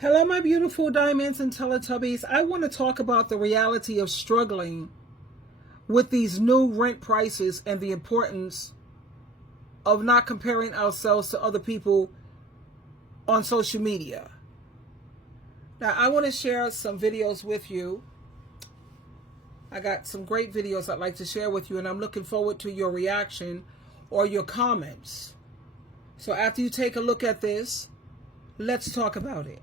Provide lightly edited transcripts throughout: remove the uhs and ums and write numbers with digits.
Hello, my beautiful diamonds and Teletubbies. I want to talk about the reality of struggling with these new rent prices and the importance of not comparing ourselves to other people on social media. Now, I want to share some videos with you. I got some great videos I'd like to share with you, and I'm looking forward to your reaction or your comments. So after you take a look at this, let's talk about it.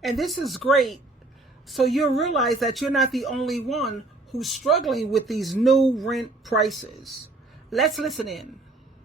And this is great, so you'll realize that you're not the only one who's struggling with these new rent prices. Let's listen in.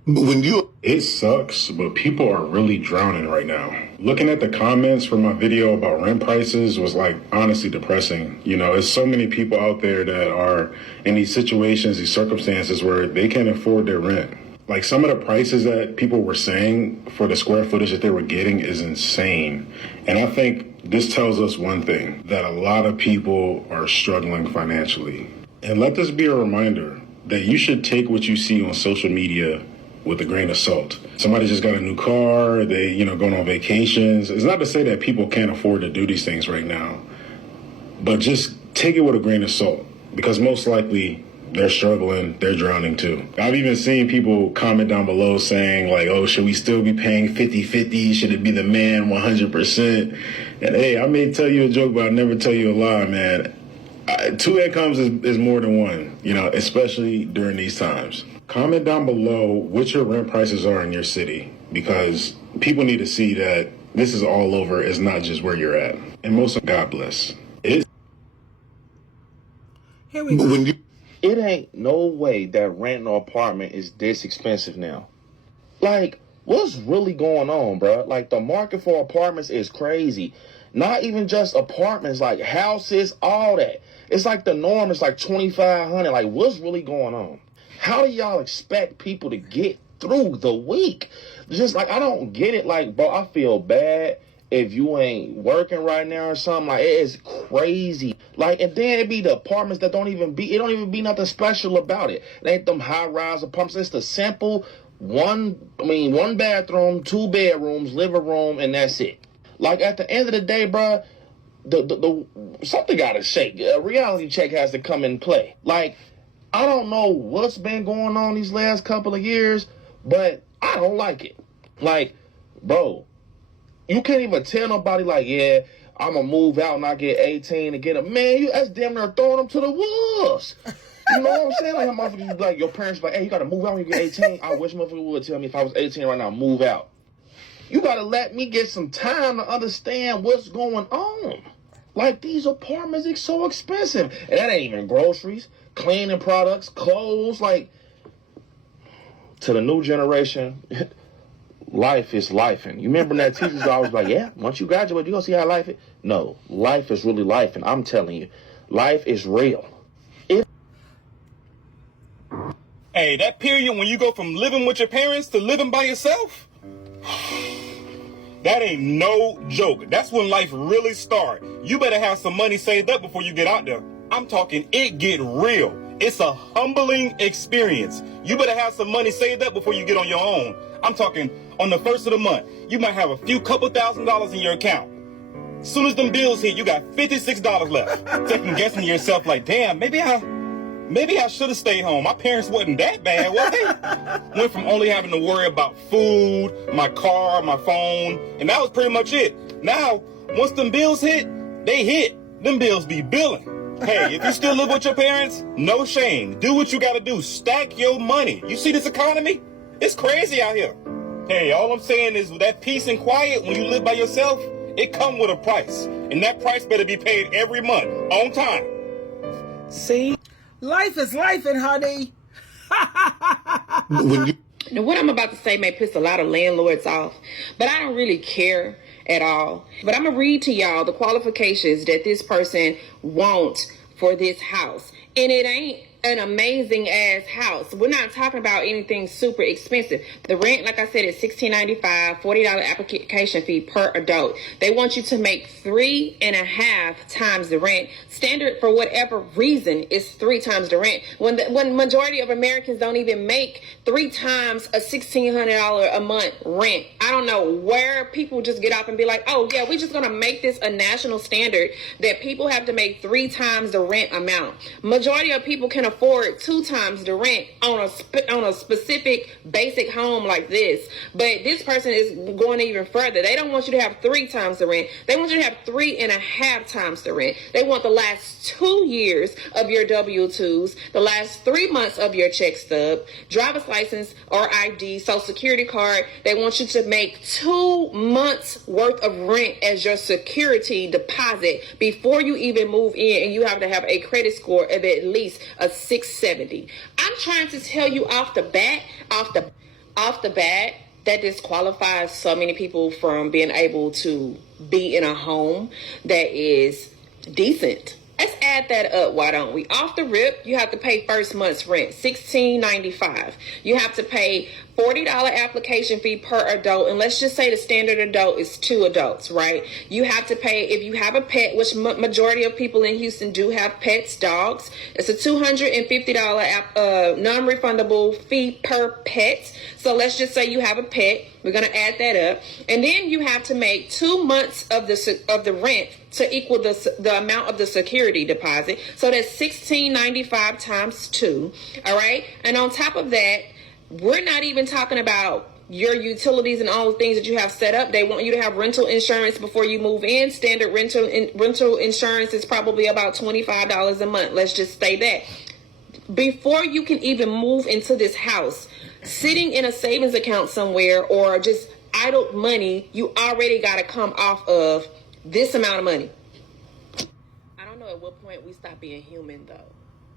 It sucks, but people are really drowning right now. Looking at the comments for my video about rent prices was like honestly depressing. You know, there's so many people out there that are in these situations, these circumstances where they can't afford their rent. Like some of the prices that people were saying for the square footage that they were getting is insane. And I think this tells us one thing, that a lot of people are struggling financially. And let this be a reminder that you should take what you see on social media with a grain of salt. Somebody just got a new car, they, going on vacations. It's not to say that people can't afford to do these things right now, but just take it with a grain of salt, because most likely they're struggling, they're drowning too. I've even seen people comment down below saying like, oh, should we still be paying 50-50? Should it be the man 100%? And hey, I may tell you a joke, but I'll never tell you a lie, man. Two incomes is more than one, especially during these times. Comment down below what your rent prices are in your city, because people need to see that this is all over. It's not just where you're at. And most of God bless. Here we go. It ain't no way that renting an apartment is this expensive now. Like, what's really going on, bro? Like, the market for apartments is crazy. Not even just apartments, like houses, all that. It's like the norm is like $2,500. Like, what's really going on? How do y'all expect people to get through the week? Just like, I don't get it. Like, bro, I feel bad if you ain't working right now or something. Like, it is crazy. Like, and then it be the apartments that don't even be nothing special about it. It ain't them high-rise apartments. It's the simple one bathroom, 2 bedrooms, living room, and that's it. Like, at the end of the day, bro, the something gotta shake. A reality check has to come in play. Like, I don't know what's been going on these last couple of years, but I don't like it. Like, bro, you can't even tell nobody, like, yeah, I'm going to move out and I get 18 to get a man. That's damn near throwing them to the wolves. You know what I'm saying? Like, motherfuckers, like, your parents like, hey, you got to move out when you get 18. I wish motherfuckers would tell me if I was 18 right now, move out. You got to let me get some time to understand what's going on. Like, these apartments are so expensive. And that ain't even groceries, cleaning products, clothes. Like, to the new generation, life is life. And you remember that teacher's always like, yeah, once you graduate, you're going to see how life is. No, life is really life. And I'm telling you, life is real. Hey, that period when you go from living with your parents to living by yourself, that ain't no joke. That's when life really starts. You better have some money saved up before you get out there. I'm talking it get real. It's a humbling experience. You better have some money saved up before you get on your own. I'm talking on the first of the month, you might have a couple $1,000s in your account. As soon as them bills hit, you got $56 left. Second guessing yourself like, damn, maybe I should have stayed home. My parents wasn't that bad, was they? Went from only having to worry about food, my car, my phone, and that was pretty much it. Now, once them bills hit, they hit. Them bills be billing. Hey, if you still live with your parents, no shame. Do what you gotta do. Stack your money. You see this economy? It's crazy out here. Hey, all I'm saying is that peace and quiet when you live by yourself, it come with a price. And that price better be paid every month, on time. See? Life is life, and honey. Now, what I'm about to say may piss a lot of landlords off, but I don't really care at all. But I'm going to read to y'all the qualifications that this person wants for this house. And it ain't an amazing ass house. We're not talking about anything super expensive. The rent, like I said, is $16.95, $40 application fee per adult. They want you to make 3.5 times the rent. Standard, for whatever reason, is 3 times the rent. When majority of Americans don't even make 3 times a $1,600 a month rent. I don't know where people just get up and be like, oh yeah, we're just gonna make this a national standard that people have to make 3 times the rent amount. Majority of people can afford 2 times the rent on a specific basic home like this. But this person is going even further. They don't want you to have 3 times the rent. They want you to have 3.5 times the rent. They want the last 2 years of your W-2s, the last 3 months of your check stub, driver's license or ID, social security card. They want you to make 2 months worth of rent as your security deposit before you even move in, and you have to have a credit score of at least a 670. I'm trying to tell you off the bat, that disqualifies so many people from being able to be in a home that is decent. Let's add that up, why don't we? Off the rip, you have to pay first month's rent, $16.95. You have to pay $40 application fee per adult, and let's just say the standard adult is 2 adults, right? You have to pay, if you have a pet, which majority of people in Houston do have pets, dogs, it's a $250 non-refundable fee per pet. So let's just say you have a pet. We're going to add that up. And then you have to make 2 months of the rent to equal the amount of the security deposit. So that's $16.95 times 2. All right. And on top of that, we're not even talking about your utilities and all the things that you have set up. They want you to have rental insurance before you move in. Standard rental insurance is probably about $25 a month. Let's just say that. Before you can even move into this house, sitting in a savings account somewhere or just idle money, you already got to come off of this amount of money. I don't know at what point we stop being human, though.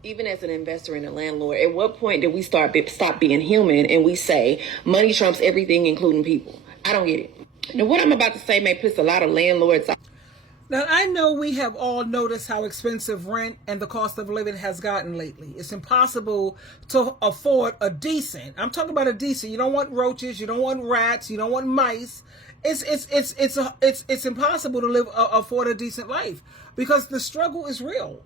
Even as an investor and a landlord, at what point did we stop being human and we say money trumps everything, including people? I don't get it. Now, what I'm about to say may piss a lot of landlords off. Now, I know we have all noticed how expensive rent and the cost of living has gotten lately. It's impossible to afford a decent. I'm talking about a decent. You don't want roaches. You don't want rats. You don't want mice. It's impossible to afford a decent life because the struggle is real.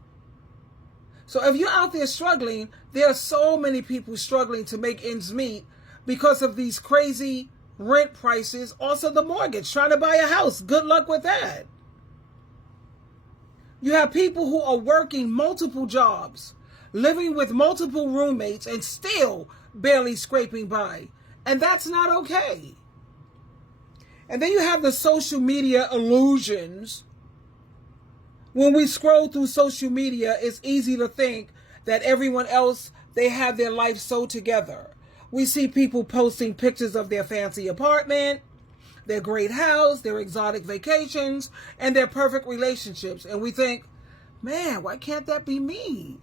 So if you're out there struggling, there are so many people struggling to make ends meet because of these crazy rent prices. Also, the mortgage, trying to buy a house. Good luck with that. You have people who are working multiple jobs, living with multiple roommates, and still barely scraping by. And that's not okay. And then you have the social media illusions. When we scroll through social media, it's easy to think that everyone else, they have their life so together. We see people posting pictures of their fancy apartment, their great house, their exotic vacations, and their perfect relationships. And we think, man, why can't that be me?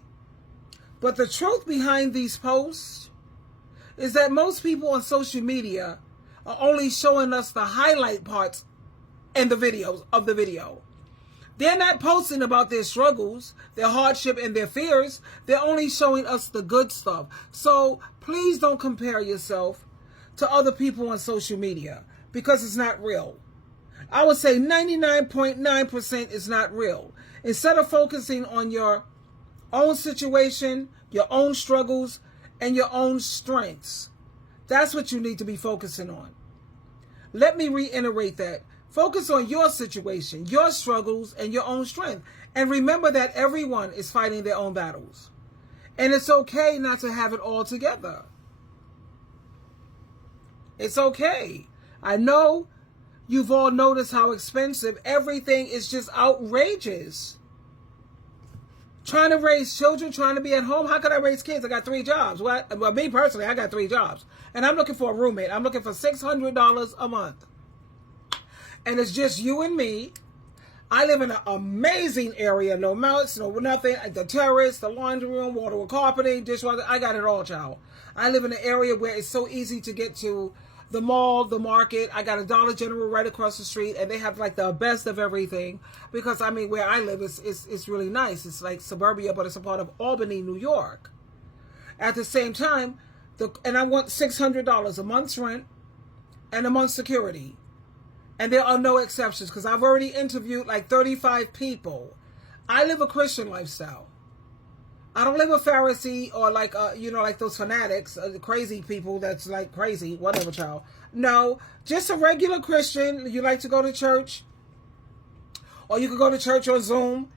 But the truth behind these posts is that most people on social media are only showing us the highlight parts in the videos of the video. They're not posting about their struggles, their hardship, and their fears. They're only showing us the good stuff. So please don't compare yourself to other people on social media because it's not real. I would say 99.9% is not real. Instead of focusing on your own situation, your own struggles, and your own strengths, that's what you need to be focusing on. Let me reiterate that. Focus on your situation, your struggles, and your own strength. And remember that everyone is fighting their own battles. And it's okay not to have it all together. It's okay. I know you've all noticed how expensive everything is, just outrageous. Trying to raise children, trying to be at home. How can I raise kids? I got 3 jobs. Well, me personally, I got 3 jobs. And I'm looking for a roommate. I'm looking for $600 a month. And it's just you and me. I live in an amazing area. No mountains, no nothing. The terrace, the laundry room, water carpeting, dishwasher. I got it all, child. I live in an area where it's so easy to get to the mall, the market. I got a Dollar General right across the street, and they have like the best of everything. Because I mean, where I live is really nice. It's like suburbia, but it's a part of Albany, New York. At the same time, and I want $600 a month's rent and a month's security. And there are no exceptions because I've already interviewed like 35 people. I live a Christian lifestyle. I don't live a Pharisee or like, like those fanatics, the crazy people that's like crazy, whatever, child. No, just a regular Christian. You like to go to church, or you could go to church on Zoom.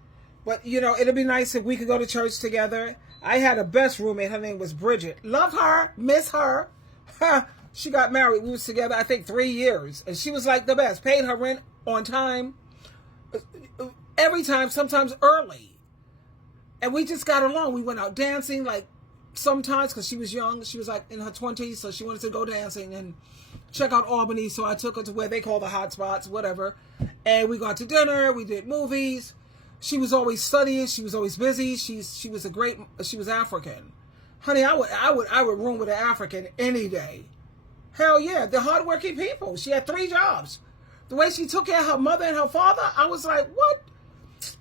But, it'd be nice if we could go to church together. I had a best roommate. Her name was Bridget. Love her. Miss her. She got married. We was together, I think, 3 years. And she was like the best. Paid her rent on time. Every time, sometimes early. And we just got along. We went out dancing, like, sometimes, because she was young. She was, like, in her 20s, so she wanted to go dancing and check out Albany. So I took her to where they call the hot spots, whatever. And we got to dinner. We did movies. She was always studying. She was always busy. She was African. Honey, I would room with an African any day. Hell yeah, they're hardworking people. She had 3 jobs. The way she took care of her mother and her father, I was like, what?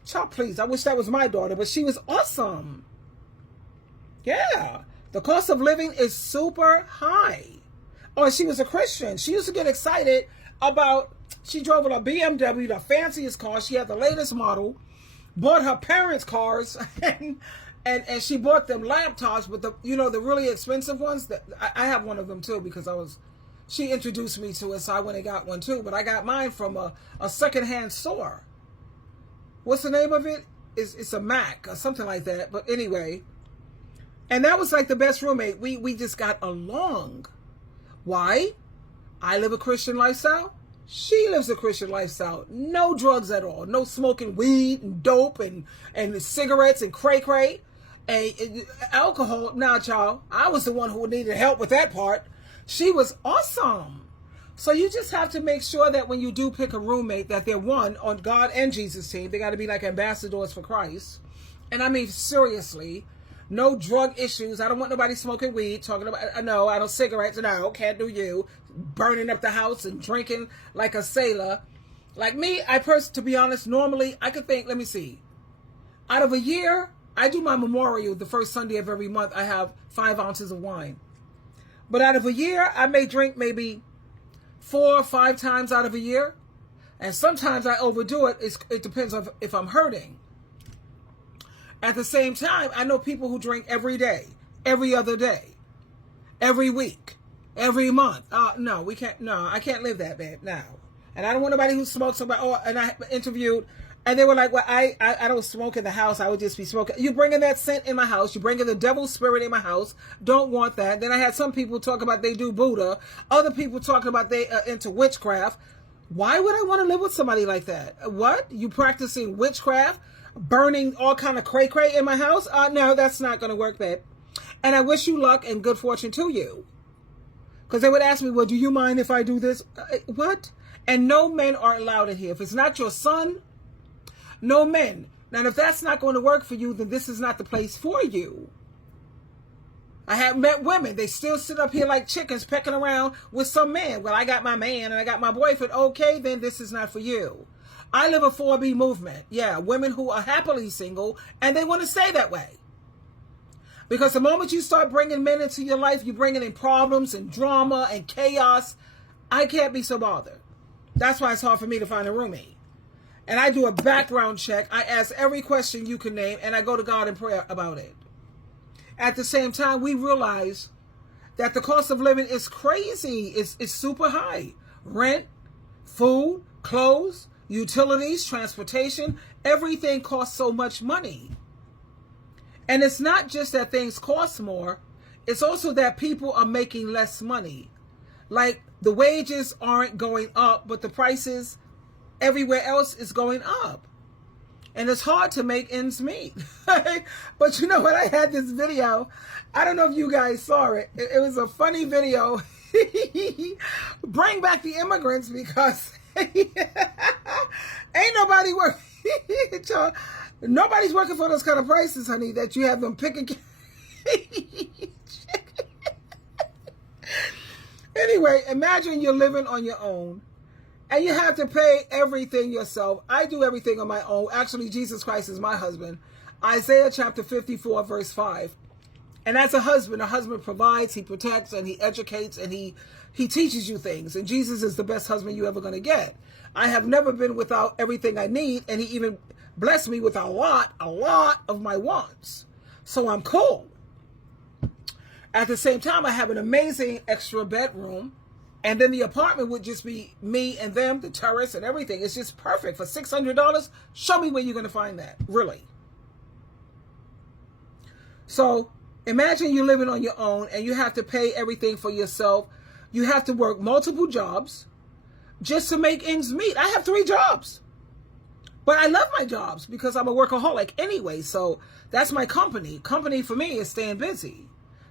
Child, please, I wish that was my daughter, but she was awesome. Yeah, the cost of living is super high. Oh, and she was a Christian. She used to get excited about, she drove a BMW, the fanciest car. She had the latest model. Bought her parents' cars, and she bought them laptops, but the really expensive ones. That I have one of them too because she introduced me to it, so I went and got one too. But I got mine from a secondhand store. What's the name of it? It's a Mac or something like that. But anyway, and that was like the best roommate. We just got along. Why? I live a Christian lifestyle. She lives a Christian lifestyle. No drugs at all. No smoking weed and dope and cigarettes and cray-cray. And alcohol. Now, child, I was the one who needed help with that part. She was awesome. So you just have to make sure that when you do pick a roommate, that they're one on God and Jesus' team. They got to be like ambassadors for Christ. And I mean, seriously, no drug issues. I don't want nobody smoking weed, talking about, no, I don't cigarettes. No, can't do you. Burning up the house and drinking like a sailor. Like me, to be honest, normally I could think, let me see. Out of a year, I do my memorial the first Sunday of every month. I have 5 ounces of wine. But out of a year, I may drink maybe 4 or 5 times out of a year. And sometimes I overdo it. It depends on if I'm hurting. At the same time, I know people who drink every day, every other day, every week, every month. No, we can't. No, I can't live that bad now. And I don't want nobody who smokes. And I interviewed, and they were like, well, I don't smoke in the house. I would just be smoking. You bringing that scent in my house. You bringing the devil's spirit in my house. Don't want that. Then I had some people talk about they do Buddha. Other people talking about they into witchcraft. Why would I want to live with somebody like that? What? You practicing witchcraft? Burning all kind of cray-cray in my house? No, that's not going to work, babe. And I wish you luck and good fortune to you. Because they would ask me, well, do you mind if I do this? What? And no men are allowed in here. If it's not your son, no men. Now, if that's not going to work for you, then this is not the place for you. I have met women. They still sit up here like chickens pecking around with some man. Well, I got my man and I got my boyfriend. Okay, then this is not for you. I live a 4B movement. Yeah, women who are happily single and they want to stay that way. Because the moment you start bringing men into your life, you're bringing in problems and drama and chaos. I can't be so bothered. That's why it's hard for me to find a roommate. And I do a background check. I ask every question you can name and I go to God in prayer about it. At the same time, we realize that the cost of living is crazy. It's super high. Rent, food, clothes, utilities, transportation, everything costs so much money. And it's not just that things cost more, it's also that people are making less money. Like the wages aren't going up, but the prices everywhere else is going up. And it's hard to make ends meet. But you know what? I had this video. I don't know if you guys saw it. It was a funny video. Bring back the immigrants because ain't nobody working. Nobody's working for those kind of prices, honey, that you have them picking. Anyway, imagine you're living on your own and you have to pay everything yourself. I do everything on my own. Actually, Jesus Christ is my husband. Isaiah chapter 54, verse 5. And as a husband provides, he protects, and he educates, and he teaches you things. And Jesus is the best husband you're ever going to get. I have never been without everything I need, and he even blessed me with a lot of my wants. So I'm cool. At the same time, I have an amazing extra bedroom, and then the apartment would just be me and them, the terrace and everything. It's just perfect for $600. Show me where you're going to find that, really. So imagine you're living on your own and you have to pay everything for yourself. You have to work multiple jobs just to make ends meet. I have 3 jobs, but I love my jobs because I'm a workaholic anyway. So that's my company. Company for me is staying busy.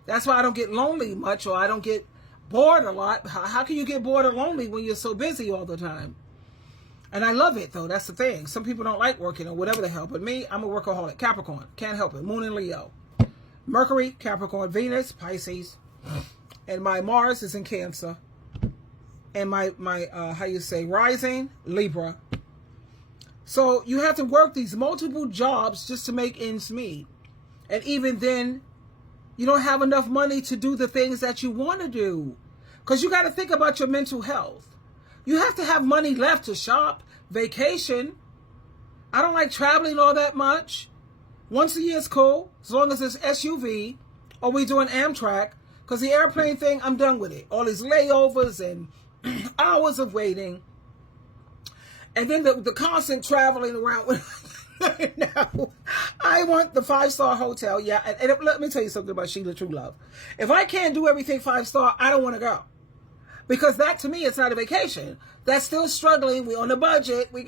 That's why I don't get lonely much, or I don't get bored a lot. How can you get bored or lonely when you're so busy all the time? And I love it, though. That's the thing. Some people don't like working or whatever the hell. But me, I'm a workaholic. Capricorn. Can't help it. Moon and Leo. Mercury, Capricorn, Venus, Pisces. And my Mars is in Cancer. And my rising, Libra. So you have to work these multiple jobs just to make ends meet. And even then, you don't have enough money to do the things that you want to do. Because you got to think about your mental health. You have to have money left to shop, vacation. I don't like traveling all that much. Once a year is cool, as long as it's SUV, or we do an Amtrak. Because the airplane thing, I'm done with it. All these layovers and hours of waiting. And then the constant traveling around. No, I want the 5-star hotel. Yeah, and let me tell you something about SheilaTruelove. If I can't do everything 5-star, I don't want to go. Because that, to me, it's not a vacation. That's still struggling. We're on a budget. We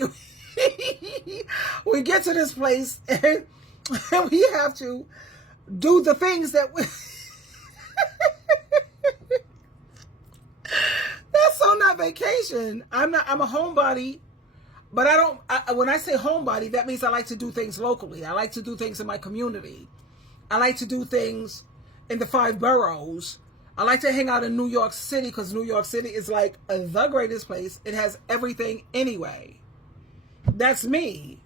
get to this place, and we have to do the things that we... That's so not vacation. I'm a homebody. But when I say homebody, that means I like to do things locally. I like to do things in my community. I like to do things in the 5 boroughs. I like to hang out in New York City because New York City is like the greatest place. It has everything anyway. That's me.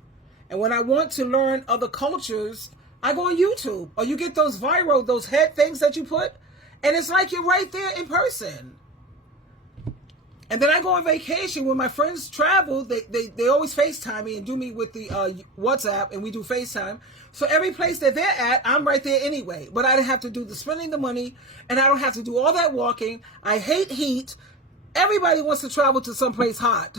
And when I want to learn other cultures, I go on YouTube. Or you get those viral, those head things that you put, and it's like you're right there in person. And then I go on vacation. When my friends travel, they always FaceTime me and do me with the WhatsApp, and we do FaceTime. So every place that they're at, I'm right there anyway. But I don't have to do the spending the money, and I don't have to do all that walking. I hate heat. Everybody wants to travel to someplace hot.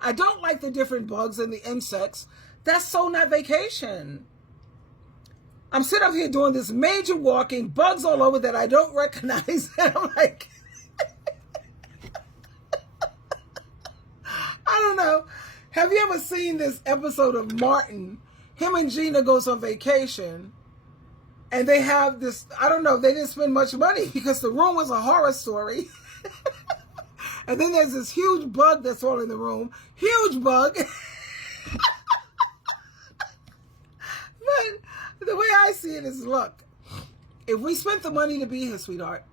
I don't like the different bugs and the insects. That's so not vacation. I'm sitting up here doing this major walking, bugs all over that I don't recognize. And I'm like... I don't know. Have you ever seen this episode of Martin? Him and Gina goes on vacation, and they have this, I don't know, they didn't spend much money because the room was a horror story. And then there's this huge bug that's all in the room. Huge bug. But the way I see it is, look, if we spent the money to be here, sweetheart,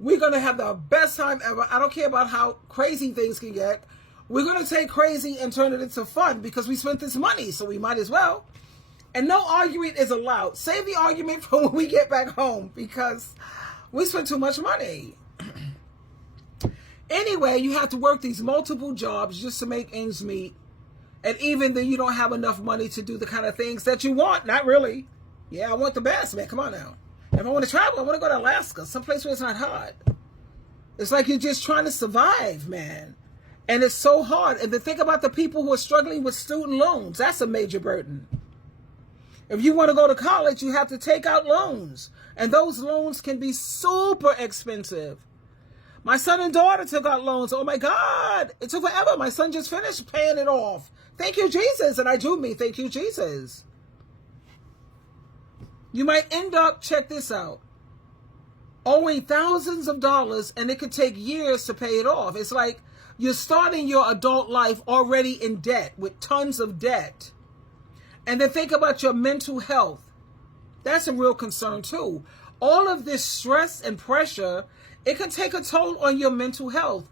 we're going to have the best time ever. I don't care about how crazy things can get. We're going to take crazy and turn it into fun because we spent this money, so we might as well. And no argument is allowed. Save the argument for when we get back home because we spent too much money. Anyway, you have to work these multiple jobs just to make ends meet. And even then, you don't have enough money to do the kind of things that you want. Not really. Yeah, I want the best, man. Come on now. If I want to travel, I want to go to Alaska, someplace where it's not hot. It's like you're just trying to survive, man. And it's so hard. And then think about the people who are struggling with student loans. That's a major burden. If you want to go to college, you have to take out loans. And those loans can be super expensive. My son and daughter took out loans. Oh my God. It took forever. My son just finished paying it off. Thank you, Jesus. And I do mean thank you, Jesus. You might end up, check this out, owing thousands of dollars, and it could take years to pay it off. It's like you're starting your adult life already in debt, with tons of debt. And then think about your mental health. That's a real concern too. All of this stress and pressure, it can take a toll on your mental health.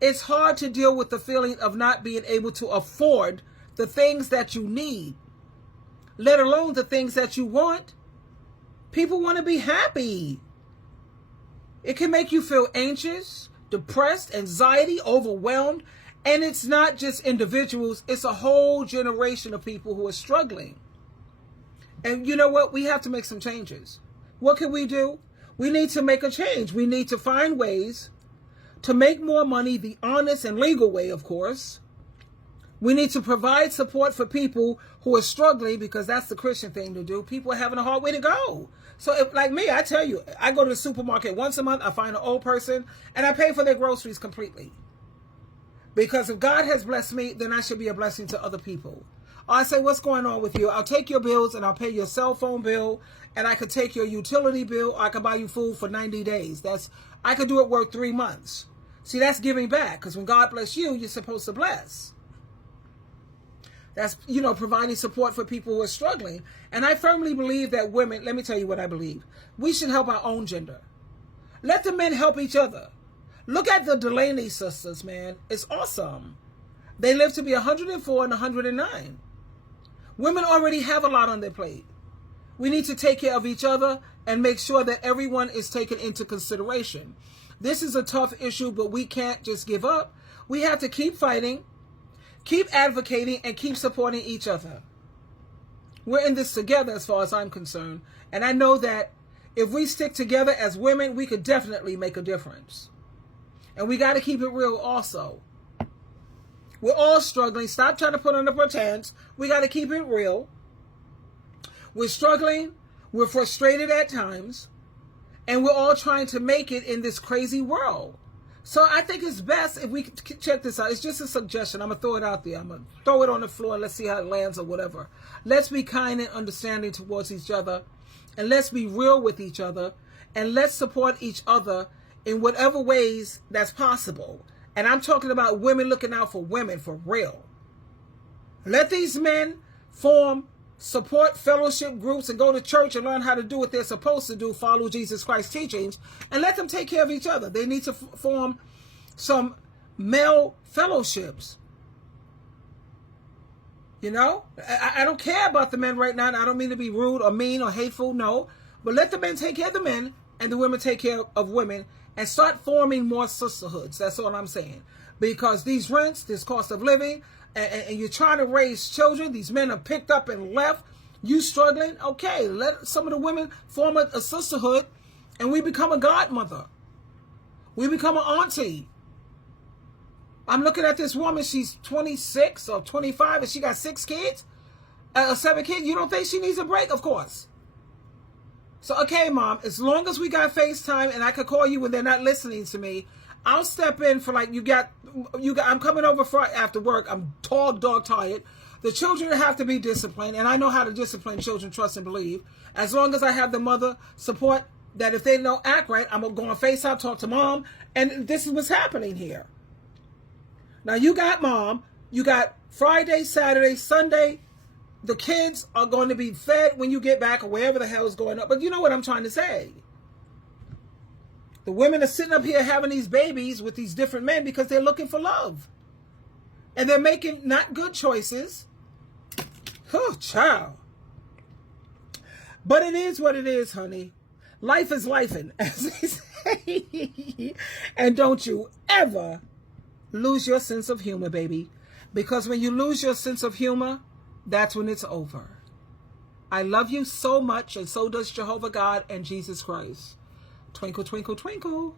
It's hard to deal with the feeling of not being able to afford the things that you need, let alone the things that you want. People want to be happy. It can make you feel anxious, depressed, anxiety, overwhelmed. And it's not just individuals. It's a whole generation of people who are struggling. And you know what? We have to make some changes. What can we do? We need to make a change. We need to find ways to make more money the honest and legal way, of course. We need to provide support for people who are struggling, because that's the Christian thing to do. People are having a hard way to go. So if, like me, I tell you, I go to the supermarket once a month, I find an old person, and I pay for their groceries completely. Because if God has blessed me, then I should be a blessing to other people. I say, what's going on with you? I'll take your bills and I'll pay your cell phone bill, and I could take your utility bill. Or I could buy you food for 90 days. I could do it work 3 months. See, that's giving back, because when God bless you, you're supposed to bless. That's, providing support for people who are struggling. And I firmly believe that women, let me tell you what I believe. We should help our own gender. Let the men help each other. Look at the Delaney sisters, man. It's awesome. They live to be 104 and 109. Women already have a lot on their plate. We need to take care of each other and make sure that everyone is taken into consideration. This is a tough issue, but we can't just give up. We have to keep fighting, keep advocating, and keep supporting each other. We're in this together as far as I'm concerned. And I know that if we stick together as women, we could definitely make a difference. And we got to keep it real also. We're all struggling. Stop trying to put on the pretense. We got to keep it real. We're struggling. We're frustrated at times. And we're all trying to make it in this crazy world. So I think it's best if we check this out. It's just a suggestion. I'm going to throw it out there. I'm going to throw it on the floor and let's see how it lands or whatever. Let's be kind and understanding towards each other. And let's be real with each other. And let's support each other in whatever ways that's possible. And I'm talking about women looking out for women for real. Let these men form support fellowship groups and go to church and learn how to do what they're supposed to do, follow Jesus Christ's teachings, and let them take care of each other. They need to form some male fellowships. I don't care about the men right now. I don't mean to be rude or mean or hateful, no. But let the men take care of the men and the women take care of women, and start forming more sisterhoods. That's all I'm saying. Because these rents, this cost of living, and you're trying to raise children, these men are picked up and left, you struggling, okay, let some of the women form a sisterhood, and we become a godmother. We become an auntie. I'm looking at this woman, she's 26 or 25, and she got 7 kids. You don't think she needs a break? Of course. So, okay, Mom, as long as we got FaceTime and I could call you when they're not listening to me, I'll step in for I'm coming over after work. I'm dog tired. The children have to be disciplined, and I know how to discipline children, trust and believe. As long as I have the mother support that if they don't act right, I'm going to go on FaceTime, talk to Mom, and this is what's happening here. Now, you got Mom, you got Friday, Saturday, Sunday. The kids are going to be fed when you get back or wherever the hell is going on. But you know what I'm trying to say. The women are sitting up here having these babies with these different men because they're looking for love. And they're making not good choices. Oh, child. But it is what it is, honey. Life is lifing, as they say. And don't you ever lose your sense of humor, baby. Because when you lose your sense of humor, that's when it's over. I love you so much, and so does Jehovah God and Jesus Christ. Twinkle, twinkle, twinkle.